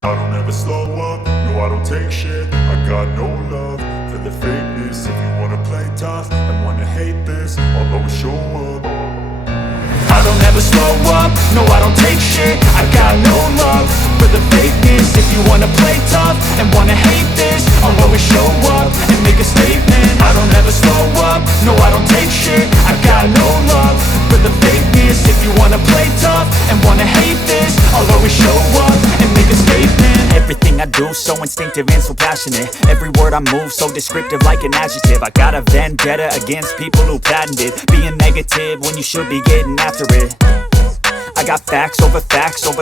I don't ever slow up, no I don't take shit. I got no love for the fakeness. If you wanna play tough and wanna hate this, I'll always show up. I don't ever slow up, no I don't take shit. I got no love for the fakeness. If you wanna play tough and wanna hate this, I'll always show up and make a statement. I don't ever slow up, no I don't take shit. I got no love for the fakeness. If you wanna play tough and wanna hate this, I'll always show up and make a statement. Everything I do so instinctive and so passionate. Every word I move so descriptive like an adjective. I got a vendetta against people who patented being negative when you should be getting after it. I got facts over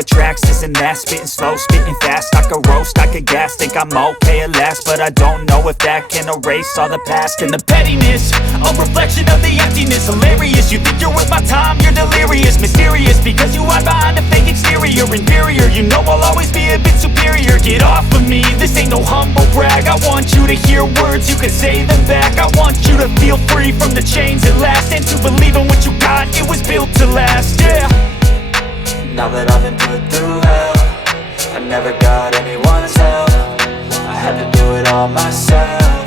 tracks, this and that. Spitting slow, spitting fast. I could roast, I could gas. Think I'm okay at last, but I don't know if that can erase all the past. And the pettiness, a reflection of the emptiness. Hilarious, you think you're worth my time, you're delirious. Mysterious, because you hide behind a fake exterior. Inferior, you know I'll always be a bit superior. Get off of me, this ain't no humble brag. I want you to hear words, you can say them back. I want you to feel free from the chains at last, and to believe in what you got, it was built to last, yeah. Now that I've been put through hell, I never got anyone's help. I had to do it all myself.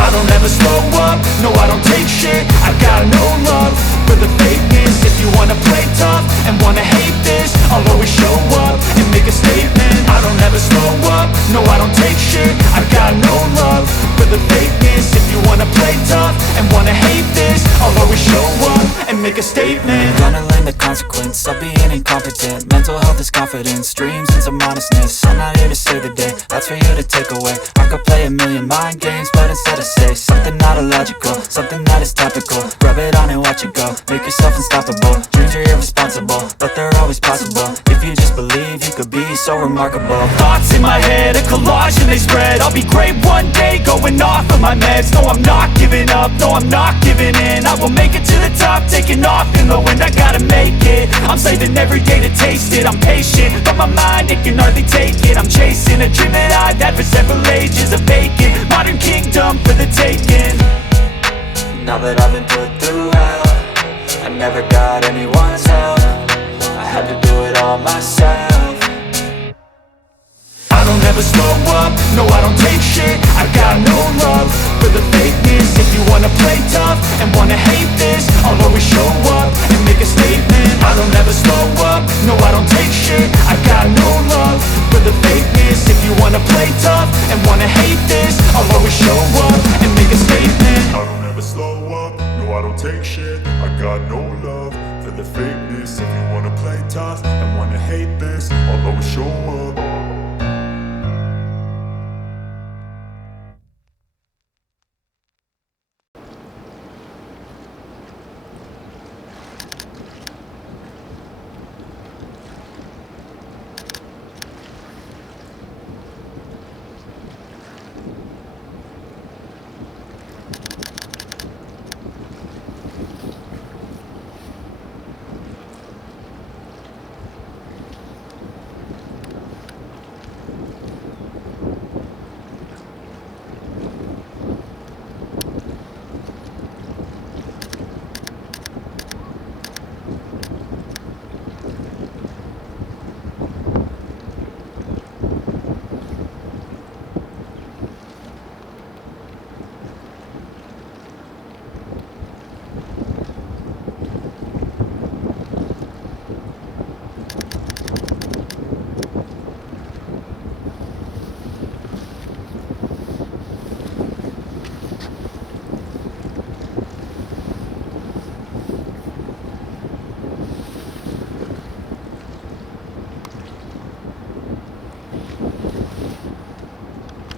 I don't ever slow up, no I don't take shit. I got no love for the fakeness. If you wanna play tough and wanna hate this, I'll always show up and make a statement. I don't ever slow up, no I don't take shit. I got no love for the fakeness. If you wanna play tough and wanna hate this, I'll always show up and make a statement. Gonna learn the consequence of being incompetent. Mental health is confidence, dreams and some honestness. I'm not here to save the day, that's for you to take away. I could play a million mind games, but instead I say something not illogical, something that is topical. Rub it on and watch it go, make yourself unstoppable. Dreams are irresponsible, but they're always possible. If you just believe, you could be so remarkable. Thoughts in my head, a collage and they spread. I'll be great one day, going off of my meds. No, I'm not giving up, no, I'm not giving in. I will make it to the top, taking off in the wind. I gotta make it, I'm saving every day to taste it. I'm patient, but my mind, it can hardly take it. I'm chasing a dream that I've had for several ages. A vacant, modern kingdom for the taking. Now that I've been put through hell, I never got anyone's help. I had to all myself. I don't ever slow up, no I don't take shit. I got no love for the fakeness. If you wanna play tough and wanna hate this, I'll always show up and make a statement. I don't ever slow up, no I don't take shit. I got no love for the fakeness. If you wanna play tough and wanna hate this, I'll always show up and make a statement. I don't ever slow up, no I don't take shit. I got no love for the fakeness. If you wanna play tough and wanna hate this, I'll always show up